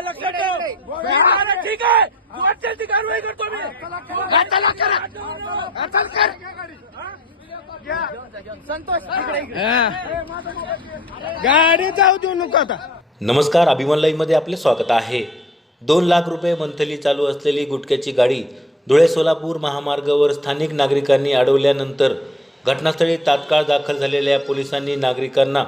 लक्षात ठेव. अरे ठीक आहे. वाटेल ती कारवाई करतो मी. कर. गाडी जाऊ देऊ नको आता. नमस्कार अभिमान लाईव्हमध्ये आपले स्वागत आहे. दोन लाख रुपये मंथली चालू असलेली गुटख्याची गाडी धुळे सोलापूर महामार्गावर स्थानिक नागरिकांनी अडवल्यानंतर घटनास्थळी तात्काळ दाखल झालेल्या पोलिसांनी नागरिकांना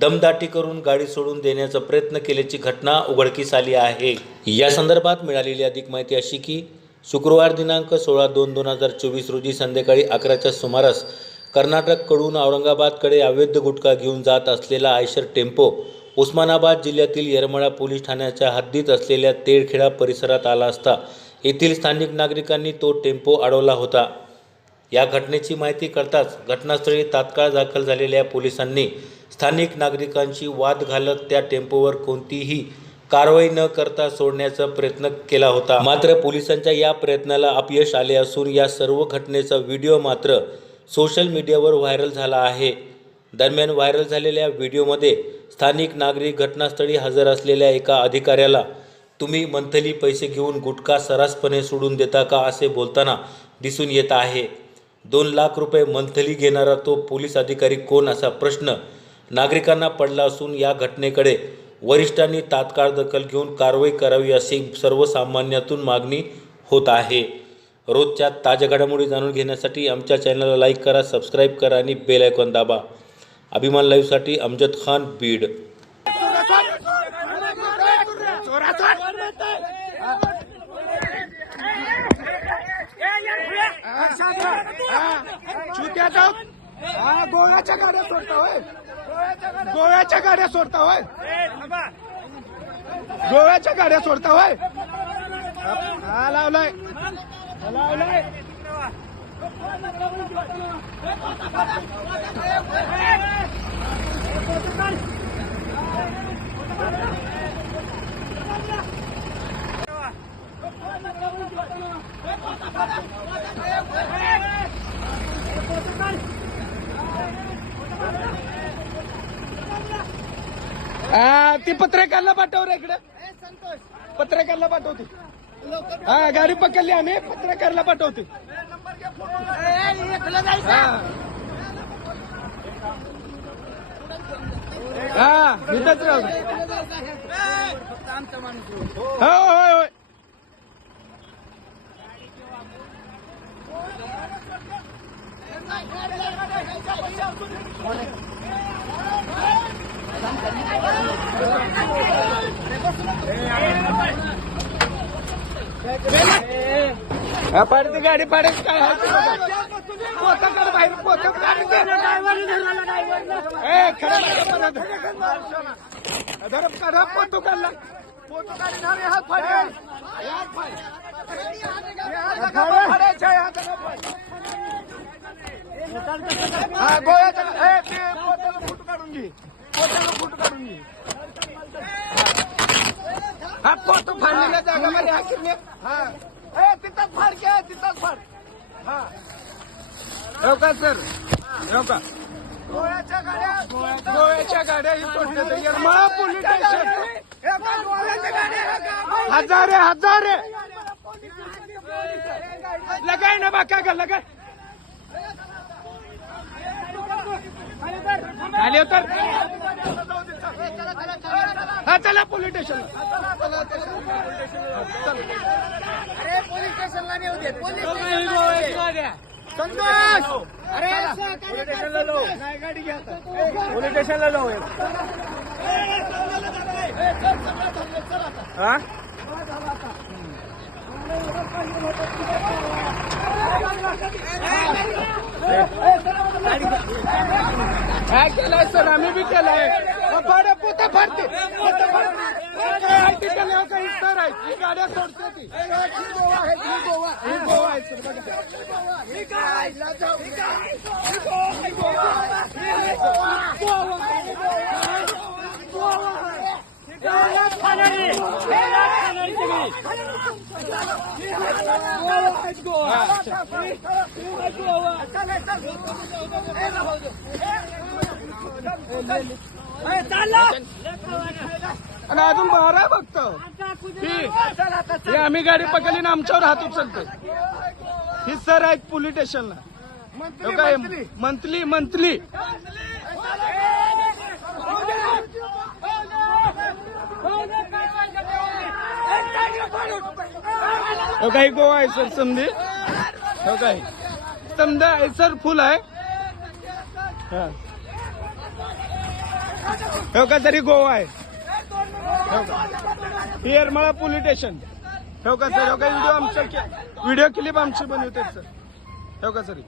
दमदाटी करून गाडी सोडून देण्याचा प्रयत्न केल्याची घटना उघडकीस आली आहे. या संदर्भात मिळालेली अधिक माहिती अशी की शुक्रवार दिनांक सोळा दोन दोन हजार चोवीस रोजी संध्याकाळी अकराच्या सुमारास कर्नाटककडून औरंगाबादकडे अवैध गुटखा घेऊन जात असलेला आयशर टेम्पो उस्मानाबाद जिल्ह्यातील येरमळा पोलीस ठाण्याच्या हद्दीत असलेल्या तेळखेडा परिसरात आला असता येथील स्थानिक नागरिकांनी तो टेम्पो अडवला होता. या घटनेची माहिती कळताच घटनास्थळी तात्काळ दाखल झालेल्या पोलिसांनी स्थानिक नागरिकांशी वाद घालत त्या टेम्पोवर कोणतीही कारवाई न करता सोडण्याचा प्रयत्न केला होता. मात्र पोलिसांच्या या प्रयत्नाला अपयश आले असून या सर्व घटनेचा व्हिडिओ मात्र सोशल मीडियावर व्हायरल झाला आहे. दरम्यान व्हायरल झालेल्या व्हिडिओमध्ये स्थानिक नागरिक घटनास्थळी हजर असलेल्या एका अधिकाऱ्याला तुम्ही मंथली पैसे घेऊन गुटखा सर्रासपणे सोडून देता का? असे बोलताना दिसून येत आहे. दोन लाख रुपये मंथली घेणारा तो पोलीस अधिकारी कोण? असा प्रश्न नागरिकांना पडला असून या घटनेकडे वरिष्ठांनी तात्काळ दखल घेऊन कारवाई करावी अशी सर्वसामान्यातून मागणी होत आहे. रोजच्या ताज्या घडामोडी जाणून घेण्यासाठी आमच्या चॅनलला लाईक करा सबस्क्राईब करा आणि बेल आयकॉन दाबा. अभिमान लाईव्हसाठी अमजद खान बीड. चोरा गाड्या सोडता होय. गोव्याच्या गाड्या सोडता होय गोव्याच्या गाड्या सोडता होय हा लावलाय लावलाय हा ती पत्रकारला पाठव रे इकडे. पत्रकारला पाठवते. हा गाडी पकडली आम्ही पत्रकारला पाठवते. हा. हा इथंच राहू हो होय होय पाडते गाडी पाडायची काय बाहेर पोतं काढ धर काढा पोतो काढला पोतो काढी हात हात हात हा, गोळ्याचा ए, फुट काढून घे. पोत्याला घे हा पोतो फाडलेल्या जागामध्ये हा किरणे हा. ए तिथंच फाड घ्या तिथंच फाड. हा. हो का सर. हो का गोव्याच्या गाड्या. गोव्याच्या गाड्या ही सोडते यरमाळा पोलीस स्टेशन. हजारे हजारे लगाय ना बाका का लगाय. खाली उतर. हा चला पोलीस स्टेशन अरे पोलीस स्टेशनला नेऊ दे पोलीस संतोष! अरे पोलीस स्टेशनला जाऊ. गाडी घ्या पोलीस स्टेशनला जाऊ हा? काय केलंय सर. आम्ही बी केलंय. फाडे पोते फाडते पोते फाडते काय आहे ती केलं काही सर आहे ही गाड्या सोडते ती ही गोवा आहे ही गोवा ही गोवा आहे सर बघा ही काय ही काय ही काय ही गोवा ही गोवा ही गोवा गोवा ही गोवा ही गाड्या फाडली गाड्या फाडली तुम्ही गोवा आहे गोवा ही गोवा आणि अजून बारा बघतो फक्त. ही आम्ही गाडी पकडली ना आमच्यावर हात उचलतोय. ही सर आहेत पोलीस स्टेशनला. काय मंथली मंथली. काही गोवा आहे सर समधी? हो काय? समजा सर फुल आहे. हा. हो का? तरी गोवा आहे. हो का? Yermala police station. ठेव का सर? हो का? व्हिडिओ आमचा व्हिडिओ क्लिप आमची बनवते सर. ठेव का सर?